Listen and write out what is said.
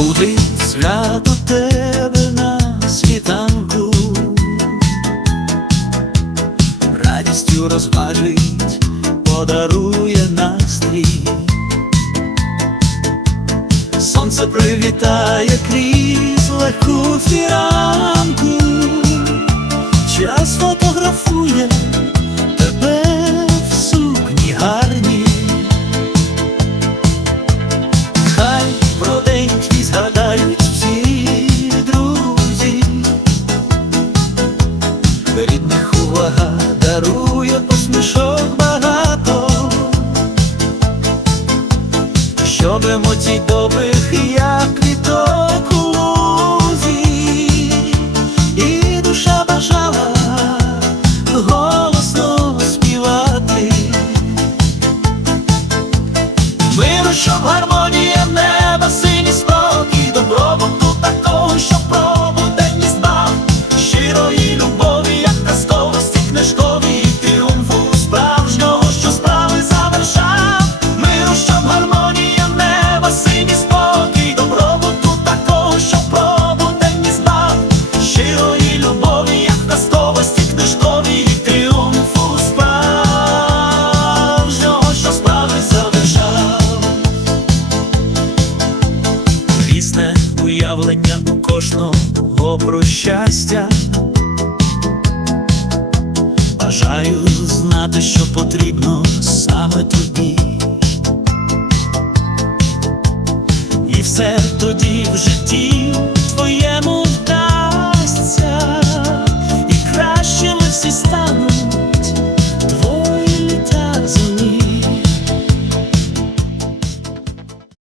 погляд у тебе на світанку, радістю розважить, подарує настрій. Сонце привітає крізь легку фіранку, час фотографує увага дарує посмішок багато, щоб емоцій добрих, як квіток у лузі, і душа бажала голосно співати. Миру, щоб уявлення у кожного про щастя. Бажаю знати, що потрібно саме тобі. І все тоді в житті твоєму вдасться, і кращими всі стануть.